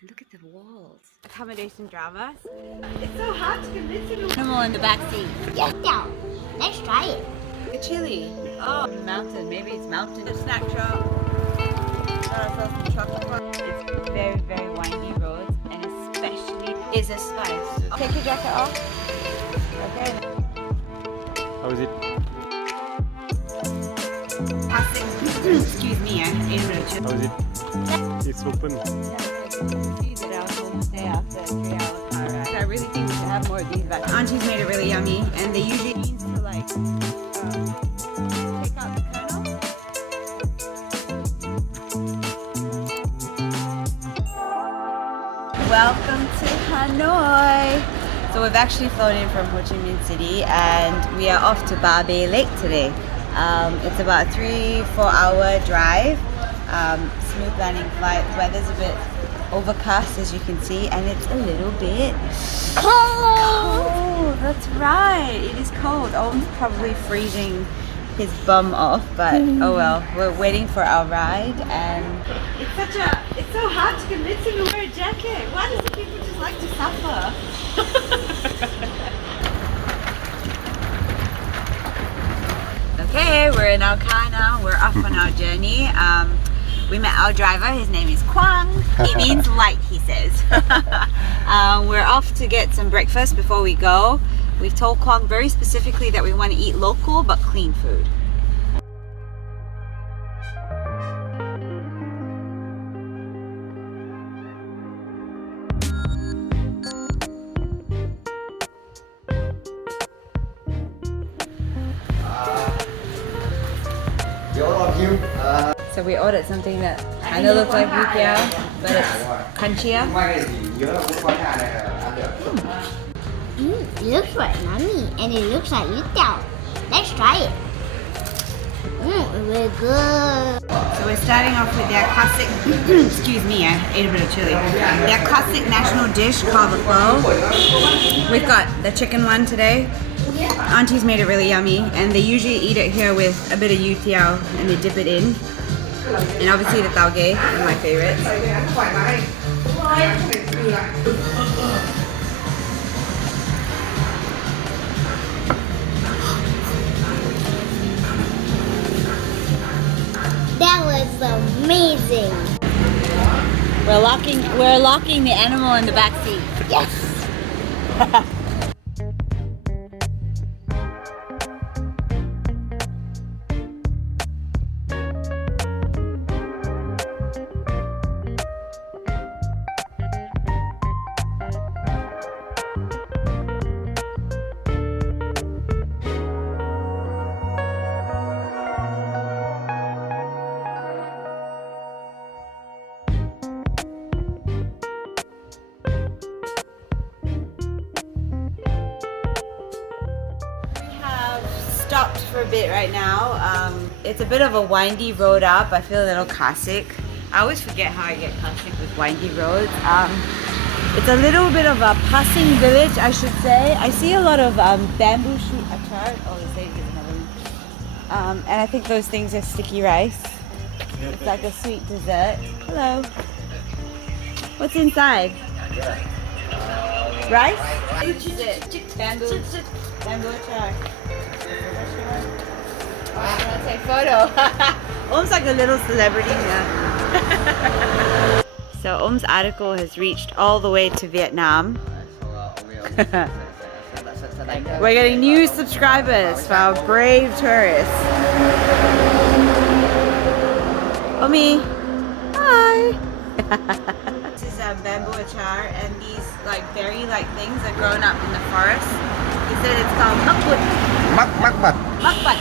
Look at the walls. Accommodation drama. It's so hard to convince him. Animal in the back seat. Yes, down. Let's try it. The chili. Oh, mountain. Maybe it's mountain. A snack shop. Got ourselves some chocolate bar. It's very, very windy roads, and especially is a spice. Take your jacket off. Okay. How is it? Classic. Excuse me, I ate a bit of chili. How is it? It's open. See that our homestay after a 3-hour car ride. I really think we should have more of these back. Auntie's made it really yummy, and they usually use to like take out the kernel. Welcome to Hanoi. So we've actually flown in from Ho Chi Minh City, and we are off to Ba Be Lake today. It's about a 3-4 hour drive. Smooth landing flight. The weather's a bit overcast, as you can see, and it's a little bit cold. That's right, it is cold. Om's probably freezing his bum off, but oh well. We're waiting for our ride, and It's so hard to convince him to wear a jacket. Why does people just like to suffer? okay, we're in our car now. We're off on our journey. We met our driver. His name is Kuang. It means light, he says. We're off to get some breakfast before we go. We've told Kuang very specifically that we want to eat local but clean food. So we ordered something that kind of looks like youtiao, but it's crunchier. It looks like yummy, and it looks like youtiao. Let's try it. Really good. So we're starting off with their classic, excuse me, I ate a bit of chili. Their classic national dish called the pho. We've got the chicken one today. Auntie's made it really yummy, and they usually eat it here with a bit of youtiao, and they dip it in. And obviously the taugeh, one of my favorites. That was amazing. We're locking the animal in the back seat. Yes. Stopped for a bit right now. It's a bit of a windy road up. I feel a little classic. I always forget how I get classic with windy roads. It's a little bit of a passing village, I should say. I see a lot of bamboo shoot achar. Oh, they say it's another one. And I think those things are sticky rice. It's like a sweet dessert. Hello. What's inside? Rice? Bamboo. Bamboo achar. I want to take a photo. Om's like a little celebrity here. So Om's article has reached all the way to Vietnam. We're getting new subscribers for our brave tourists. Omi, hi. This is bamboo achar, and these like berry-like things are grown up in the forest. He said it's called makbut. Makbat. Makbat.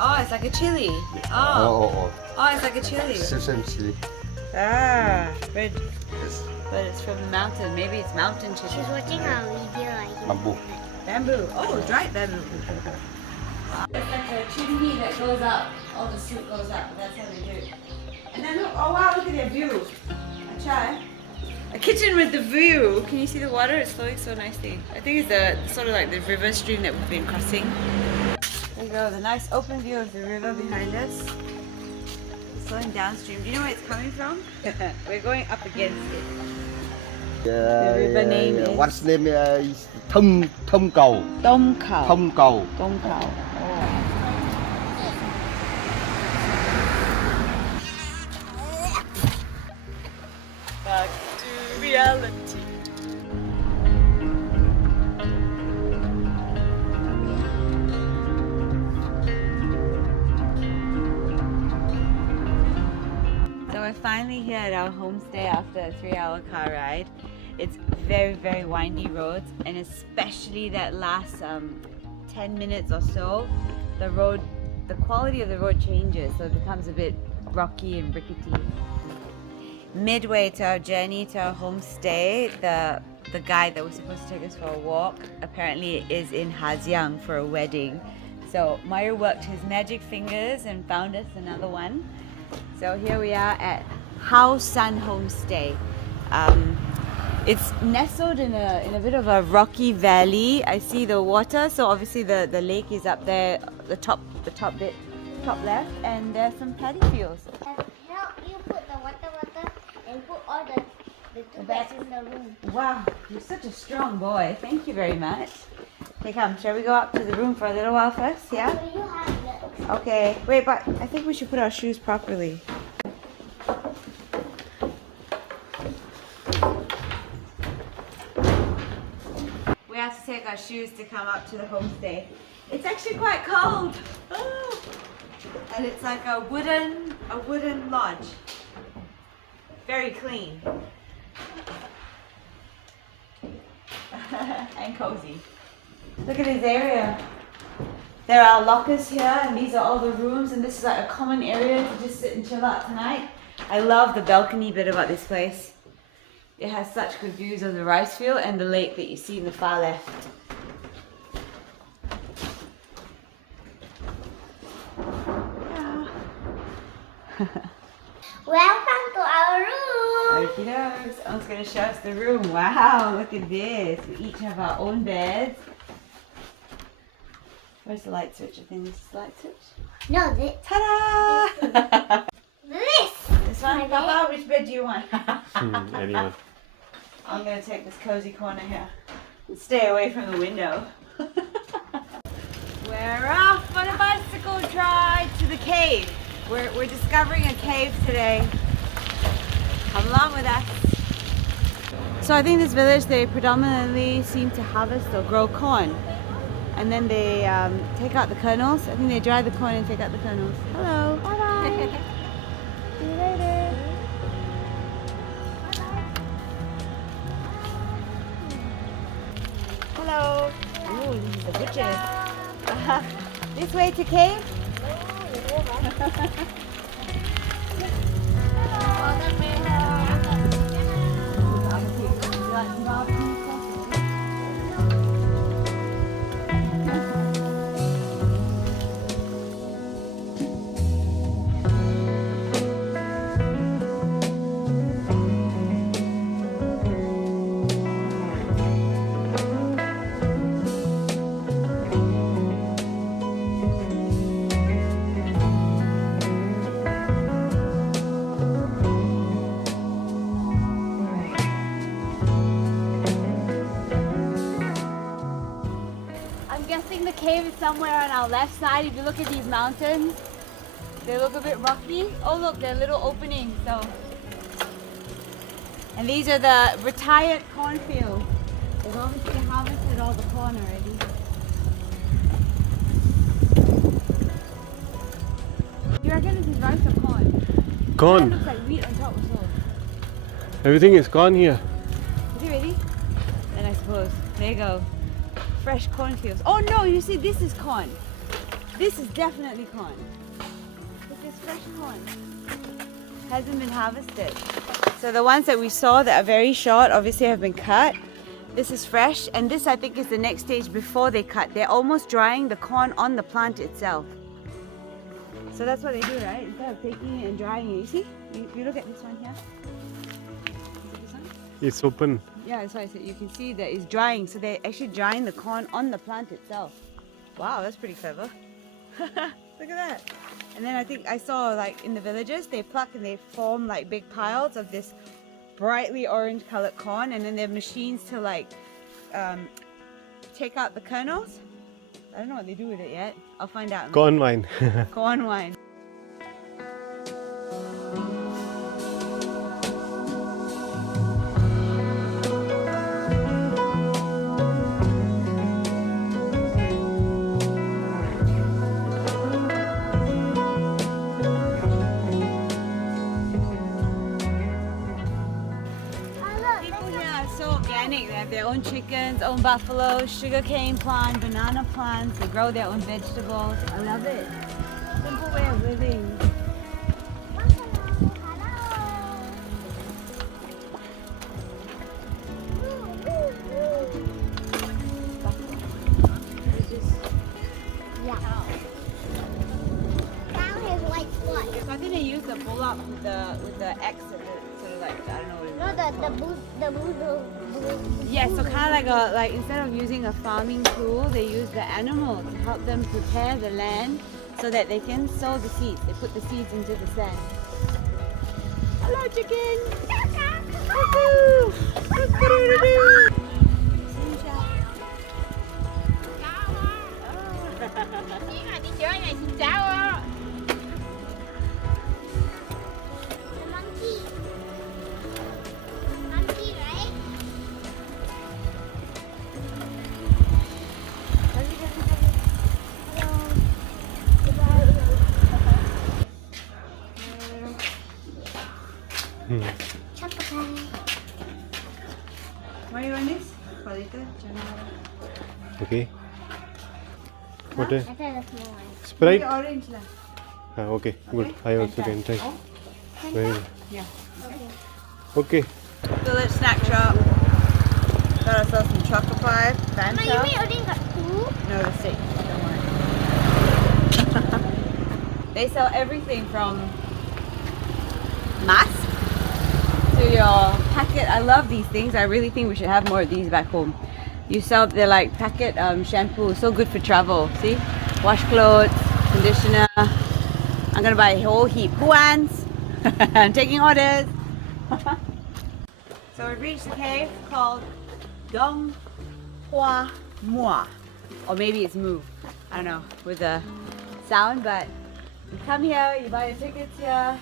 Oh, it's like a chili. Oh, it's like a chili. Same chili. Ah, but it's from the mountain. Maybe it's mountain chili. She's watching our video. Bamboo. Bamboo. Oh, dried bamboo. It's like a chimney that goes up. All the soup goes up. That's how they do it. And then look, oh wow, look at their view. Achai. A kitchen with the view. Can you see the water? It's flowing so nicely. I think it's the sort of like the river stream that we've been crossing. There you go, the nice open view of the river behind us. going downstream. Do you know where it's coming from? We're going up against it. The river name is- what's name is Thông Cầu. Dom Khao. Thông Cầu. Dom Khao. Back to reality. So we're finally here at our homestay after a 3-hour car ride. It's very, very windy roads, and especially that last 10 minutes or so, the quality of the road changes, so it becomes a bit rocky and rickety. Midway to our journey to our homestay, the guide that was supposed to take us for a walk apparently is in HaGiang for a wedding. So Mayur worked his magic fingers and found us another one. So here we are at Hao San Homestay. It's nestled in a bit of a rocky valley. I see the water, so obviously the lake is up there, the top left, and there's some paddy fields. Help you put the water and put all the two bags in the room. Wow, you're such a strong boy. Thank you very much. Okay, come, shall we go up to the room for a little while first? Yeah? So you have the Okay, wait, but I think we should put our shoes properly. We have to take our shoes to come up to the homestay. It's actually quite cold. Oh. And it's like a wooden lodge. Very clean. And cozy. Look at this area. There are lockers here, and these are all the rooms, and this is like a common area to just sit and chill out tonight. I love the balcony bit about this place. It has such good views of the rice field and the lake that you see in the far left. Yeah. welcome to our room. Okie dokes. Someone's going to show us the room. Wow, look at this. We each have our own beds. Where's the light switch? I think this is the light switch. No, this. Ta-da! This one, My Papa, which bed do you want? Anyone. I'm going to take this cozy corner here and stay away from the window. We're off on a bicycle ride to the cave. We're discovering a cave today. Come along with us. So I think this village, they predominantly seem to harvest or grow corn. And then they take out the kernels. I think they dry the corn and take out the kernels. Hello. Bye-bye. See you later. Hello. Ooh, this is the butcher. This way to cave? The cave is somewhere on our left side. If you look at these mountains, they look a bit rocky. Oh look, they're little openings. So, and these are the retired cornfields. They've obviously harvested all the corn already. Do you reckon this is rice or corn? It Gone. looks like wheat on top as well. Everything is gone here. Is it ready? Then I suppose. There you go. Fresh cornfields. Oh no, you see, this is corn. This is definitely corn. This is fresh corn. Hasn't been harvested. So the ones that we saw that are very short obviously have been cut. This is fresh, and this I think is the next stage before they cut. They're almost drying the corn on the plant itself. So that's what they do, right? Instead of taking it and drying it. You see? You look at this one here. Is it this one? It's open. Yeah, that's why I said you can see that it's drying. So they're actually drying the corn on the plant itself. Wow, that's pretty clever. Look Look at that. And then I think I saw like in the villages, they pluck and they form like big piles of this brightly orange colored corn, and then they have machines to like take out the kernels. I don't know what they do with it yet. I'll find out. Corn wine. Corn wine. They have their own chickens, own buffaloes, sugarcane plant, banana plants. They grow their own vegetables. I love it. Simple way of living. So I think they use the bullock with the X of it, sort of like, I don't know what it is. No, the blue. Yeah, so kind of like instead of using a farming tool, they use the animal to help them prepare the land so that they can sow the seeds. They put the seeds into the sand. Hello, chicken! Cuckoo! Cuckoo-doo-doo-doo! Mayur on this? For later? Okay. What is I tried a small one. Sprite? Orange lah. Okay, good. I also can try. Very good. Yeah. Okay. Village snack shop. Got ourselves some chocolate pie, Mama, you Fanta. may only got two. No receipt, don't worry. They sell everything from mask to your packet. I love these things. I really think we should have more of these back home. They're like packet shampoo, so good for travel. See? Wash clothes, conditioner. I'm gonna buy a whole heap. Kuang's. I'm taking orders. So we've reached the cave called Dong Hua Ma, or maybe it's Moo. I don't know with the sound, but you come here, you buy your tickets here,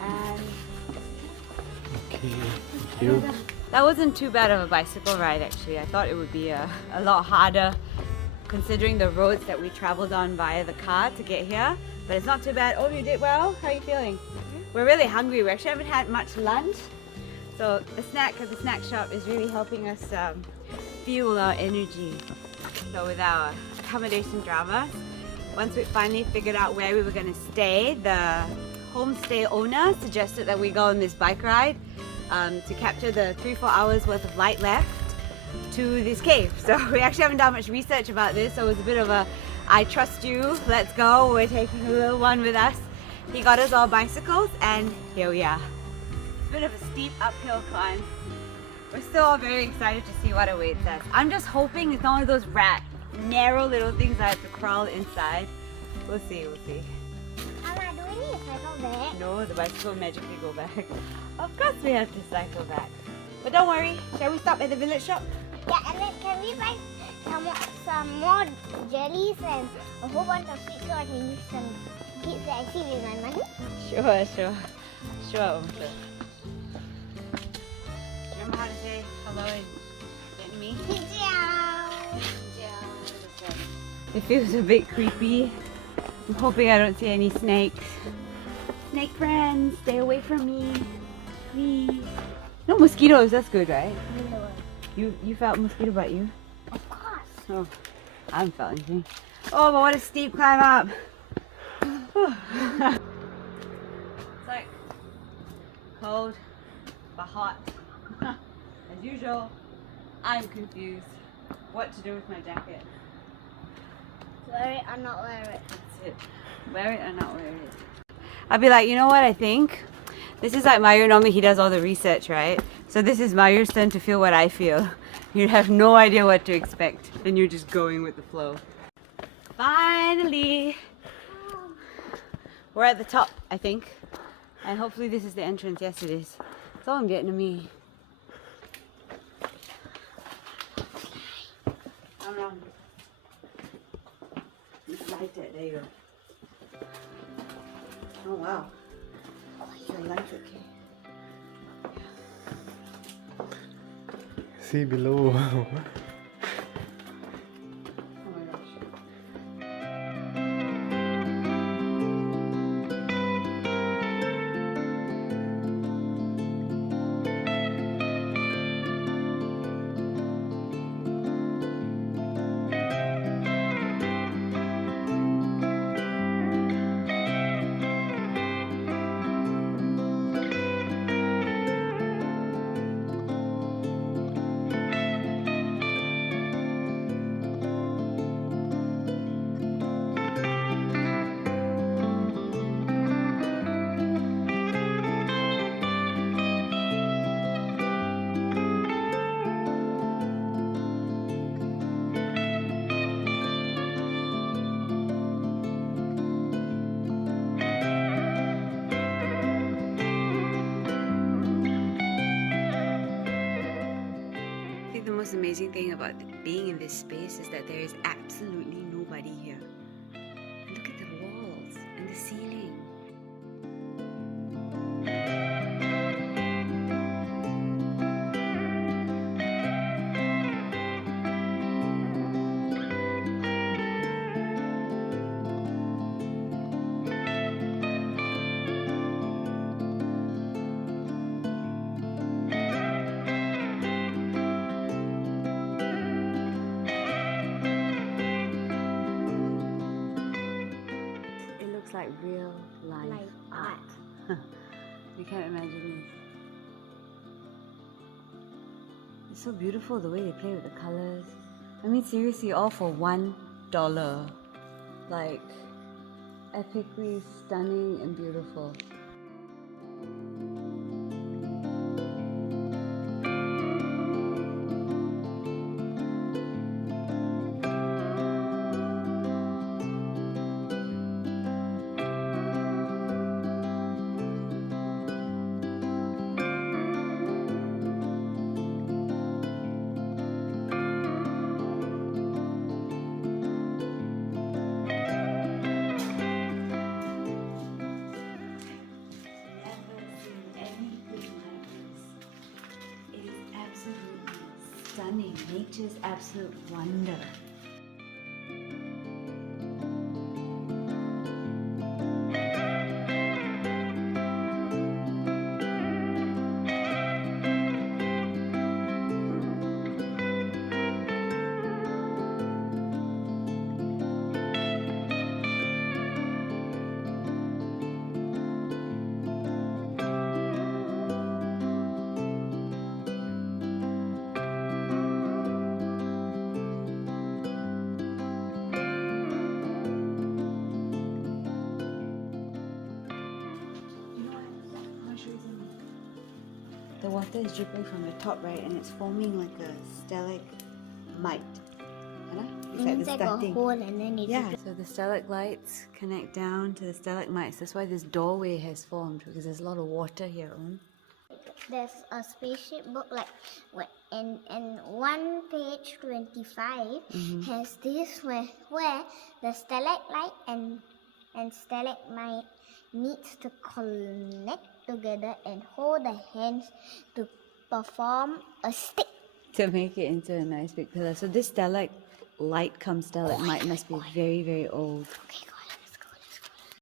and Okay. You. that wasn't too bad of a bicycle ride actually. I thought it would be a lot harder considering the roads that we traveled on via the car to get here, but it's not too bad. Oh, you did well. How are you feeling? We're really hungry. We actually haven't had much lunch, so the snack at the snack shop is really helping us fuel our energy. So with our accommodation drama, once we finally figured out where we were going to stay, the homestay owner suggested that we go on this bike ride to capture the 3-4 hours worth of light left to this cave. So we actually haven't done much research about this, so it was a bit of a I trust you, let's go, we're taking a little one with us. He got us all bicycles and here we are. It's a bit of a steep uphill climb. We're still all very excited to see what awaits us. I'm just hoping it's not one of those narrow little things I have to crawl inside. We'll see, we'll see. Mama, do we need to cycle back? No, the bicycle will magically go back. Of course we have to cycle back. But don't worry, shall we stop at the village shop? Yeah, and then can we buy some more jellies and a whole bunch of sweets so I can use some kids that I see with my money? Sure. Sure. Remember how to say hello in Vietnamese? It feels a bit creepy. I'm hoping I don't see any snakes. Snake friends, stay away from me. Please. No mosquitoes, that's good, right? You felt mosquito bite you? Of course. Oh, I haven't felt anything. Oh, but what a steep climb up. It's like cold, but hot. As usual, I'm confused what to do with my jacket. Wear it or not wear it. That's it. Wear it or not wear it. I'll be like, you know what I think? This is like Mayur, normally he does all the research, right? So this is Mayur's turn to feel what I feel. You have no idea what to expect and you're just going with the flow. Finally! We're at the top, I think. And hopefully this is the entrance. Yes, it is. It's all in Vietnamese. Come around. Just light it. There you go. Oh, wow. The light's okay. See below. Oh my gosh. The most amazing thing about being in this space is that there is absolutely nobody here. And look at the walls and the ceiling. Like real life art. You can't imagine this. It's so beautiful the way they play with the colors. I mean, seriously, all for $1. Like, epically stunning and beautiful. Stunning, nature's absolute wonder. The water is dripping from the top, right, and it's forming like a stalagmite. It's like the It's like a starting. hole and then it Yeah, so the stalagmites connect down to the stalagmites. That's why this doorway has formed, because there's a lot of water here. There's a spaceship book like and one page 25 has this where the stalactite and stalagmite needs to connect together and hold the hands to perform a stick. To make it into a nice big pillar. So this stalactite cum stalagmite must be very, very old. Okay, go.